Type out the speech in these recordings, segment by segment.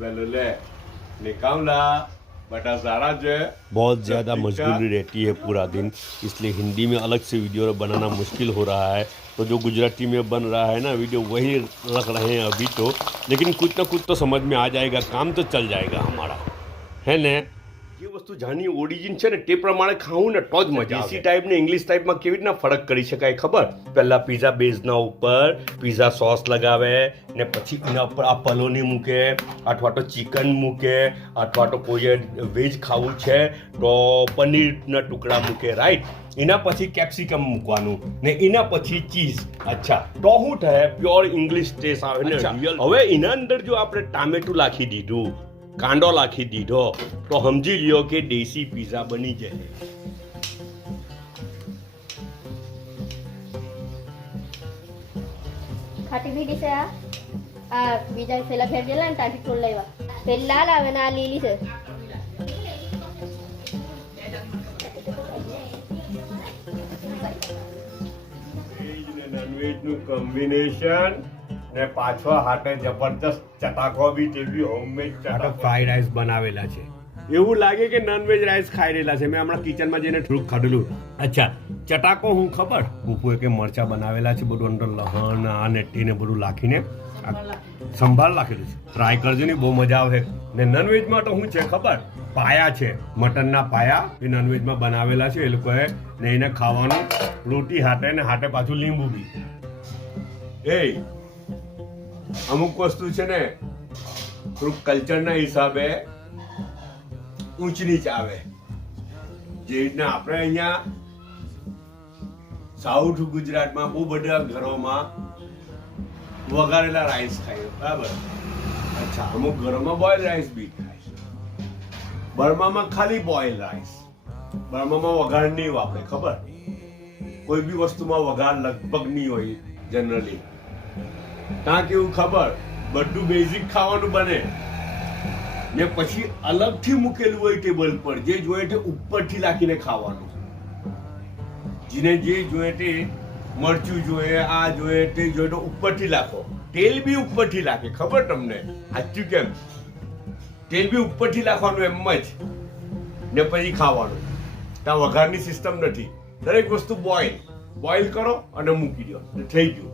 ले निकाला बटा सारा जो है बहुत ज़्यादा मजबूरी रहती है पूरा दिन, इसलिए हिंदी में अलग से वीडियो बनाना मुश्किल हो रहा है। तो जो गुजराती में बन रहा है ना वीडियो वही रख रहे हैं अभी तो, लेकिन कुछ ना कुछ तो समझ में आ जाएगा, काम तो चल जाएगा हमारा, है ने। જે વસ્તુ જાની ઓરિજિન છે ને તે પ્રમાણે ખાવું ને તો જ મજા આવે। દેશી ટાઈપ ને ઇંગ્લિશ ટાઈપમાં કેવી રીતના ફરક કરી શકાય ખબર? પહેલા પીઝા બેઝના ઉપર પીઝા સોસ લગાવે ને પછી એના ઉપર આ પલોની મૂકે, અથવા તો ચિકન મૂકે, અથવા તો કોઈએ વેજ ખાવું છે તો પનીરના ટુકડા મૂકે, રાઈટ। એના પછી કેપ્સિકમ મૂકવાનું ને એના પછી ચીઝ। અચ્છા, તો શું થાય? પ્યોર ઇંગ્લિશ ટેસ્ટ આવે ને રિયલ। હવે એના અંદર જો આપણે ટામેટું નાખી દીધું, કાંદો નાખી દીધો તો સમજી લ્યો કે દેશી પીઝા બની જાય। ખાટી મીઠી છે આ બીજા પેલા ફેર ગયેલા ને ત્યાંથી ટોલ લાવ્યા, પેલી લાલ આવે ને આ લીલી છે। નોનવેજનું કોમ્બિનેશન ને પાછો હાટે જબરદસ્ત ચટાકો બી તે બી હોમમેડ ચટાકો ફ્રાઈડ રાઈસ બનાવેલા છે। એવું લાગે કે નોનવેજ રાઈસ ખાઈ રહેલા છે। મેં હમણાં કિચનમાં જઈને થોડુંક ખાધેલું। અચ્છા, ચટાકો હું ખબર પપ્પુએ કે મરચા બનાવેલા છે, બધું અંદર લહણ આ ને ટીને બધું નાખીને સંભાળ નાખેલું છે। ટ્રાય કરજો ને, બહુ મજા આવે। ને નોનવેજમાં તો શું છે ખબર? પાયા છે, મટનના પાયા એ નોનવેજમાં બનાવેલા છે એ લોકોએ, ને એને ખાવાનું રોટી હાટે ને હાટે પાછું લીંબુ બી। એ અમુક વસ્તુ છે ને થોડુંક કલ્ચરના હિસાબે ઊંચ નીચ આવે। જે રીતના આપણે અહીંયા સાઉથ ગુજરાતમાં બહુ બધા ઘરોમાં વઘારેલા રાઈસ ખાઈએ, બરાબર? અચ્છા, અમુક ઘરોમાં બોઇલ રાઈસ બી ખાય। બર્મામાં ખાલી બોઇલ રાઈસ, બર્મામાં વઘાર નહીં વાપરે, ખબર? કોઈ બી વસ્તુમાં વઘાર લગભગ નહીં હોય જનરલી। ત્યાં કેવું ખબર? બધું બેઝિક ખાવાનું બને ને પછી અલગથી મૂકેલું હોય ટેબલ પર, જે જોઈએ તે ઉપરથી નાખીને ખાવાનું। જેને જે જોઈએ તે મરચું જોઈએ, આ જોઈએ તે જોઈએ તો ઉપરથી નાખો, તેલ બી ઉપરથી નાખે, ખબર તમને? સાચું કેમ? તેલ બી ઉપરથી નાખવાનું એમ જ ને પછી ખાવાનું। ત્યાં વઘારની સિસ્ટમ નથી, દરેક વસ્તુ બોઇલ કરો અને મૂકી દો, થઈ ગયું।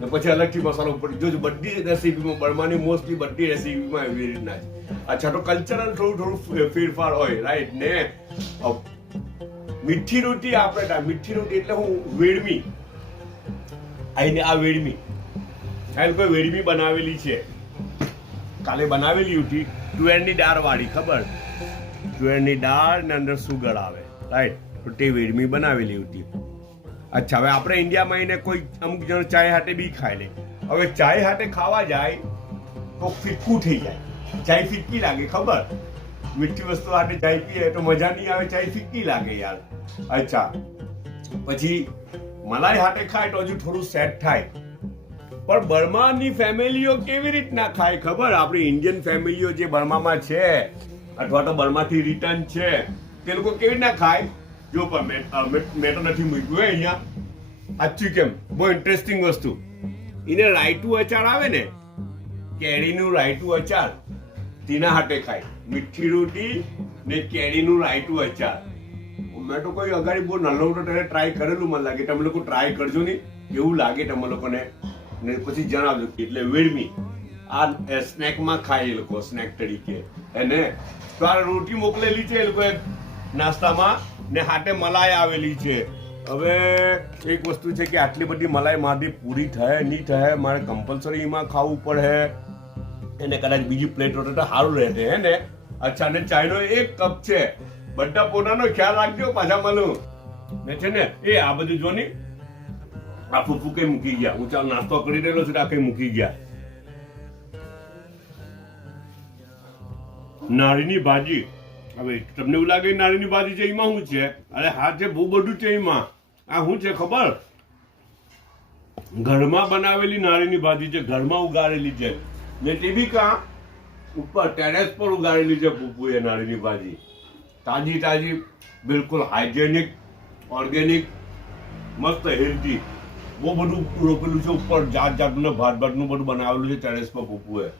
ને પછી અલગથી મસાલો ઉપર જોજો, બધી રેસીપીમાં બર્માની મોસ્ટલી બધી રેસીપીમાં એવી રીતના છે। અચ્છા, તો કલ્ચરલ થોડું ફેરફાર હોય, રાઈટ ને। મીઠી રોટી આપણે મીઠી રોટી એટલે હું વેડમી આઈને આ વેડમી આ લોકો વેડમી બનાવેલી છે, કાલે બનાવેલી હતી તુવેરની દાળ વાળી, ખબર? તુવેરની દાળ ને અંદર સુગર આવે, રાઈટ? તો તે વેડમી બનાવેલી હતી। અચ્છા, હવે આપણે ઇન્ડિયામાં આવીને કોઈ અમુક જણ ચાય હાટે બી ખાઈ લે। હવે ચાય હાટે ખાવા જાય તો ફીટકું થઈ જાય, ચાય ફીટકી લાગે, ખબર? મીઠી વસ્તુ હાટે ચાય પીએ તો મજા નહીં આવે, ચાય ફીટકી લાગે યાર। અચ્છા, પછી મલાઈ હાટે ખાય તો હજુ થોડું સેટ થાય। પણ બર્માની ફેમિલીઓ કેવી રીતના ખાય ખબર? આપણી ઇન્ડિયન ફેમિલીઓ જે બર્મામાં છે અથવા તો બર્માથી રિટર્ન છે તે લોકો કેવી રીતના ખાય? જો પણ મેં તો નથી મૂક્યું અહીંયા, સાચું કેમ? બહુ ઇન્ટરેસ્ટિંગ વસ્તુ। એને રાયતું અચાર આવે ને, કેરીનું રાયતું અચાર, તેના હાટે ખાય મીઠી રોટી ને કેરીનું રાયતું અચાર। મેં તો કોઈ અગાડી બહુ નલ્લો તો તેને ટ્રાય કરેલું, મને લાગે તમે લોકો ટ્રાય કરજો ને, એવું લાગે તમે લોકોને ને પછી જણાવજો। એટલે વેડમી આ સ્નેકમાં ખાય એ લોકો, સ્નેક તરીકે એને। તો આ રોટી મોકલેલી છે એ લોકોએ નાસ્તામાં ને હાટે મલાઈ આવેલી છે। હવે એક વસ્તુ છે કે આટલી બધી મલાઈ મારી પૂરી થાય નહીં થાય, મારે કમ્પલસરી એમાં ખાવું પડે એને। કદાચ બીજી પ્લેટ હોતે તો સારું રહેતે, હે ને? અચ્છા, ને ચાયનો 1 કપ છે। બધા પોતાનો ખ્યાલ રાખજો, પાછા મળું ને છે ને। એ આ બધું જો ને, આ ફૂફુ કઈ મૂકી ગયા, હું ચાલ નાસ્તો કરી રહેલો છું, આ કઈ મૂકી ગયા। નાળીની ભાજી, હવે તમને એવું લાગે નાળીની ભાજી છે એમાં શું છે? અરે હા છે, બહુ બધું છે એમાં। આ શું છે ખબર? ઘરમાં બનાવેલી નાળીની ભાજી છે, ઘરમાં ઉગાડેલી છે ને તે બી કાં ઉપર ટેરેસ પર ઉગાડેલી છે પપ્પુએ નાળીની ભાજી, તાજી તાજી, બિલકુલ હાઇજેનિક, ઓર્ગેનિક, મસ્ત હેલ્ધી। બહુ બધું રોપેલું છે ઉપર, જાત જાતનું ભાતનું બધું બનાવેલું છે ટેરેસ પર પપ્પુએ।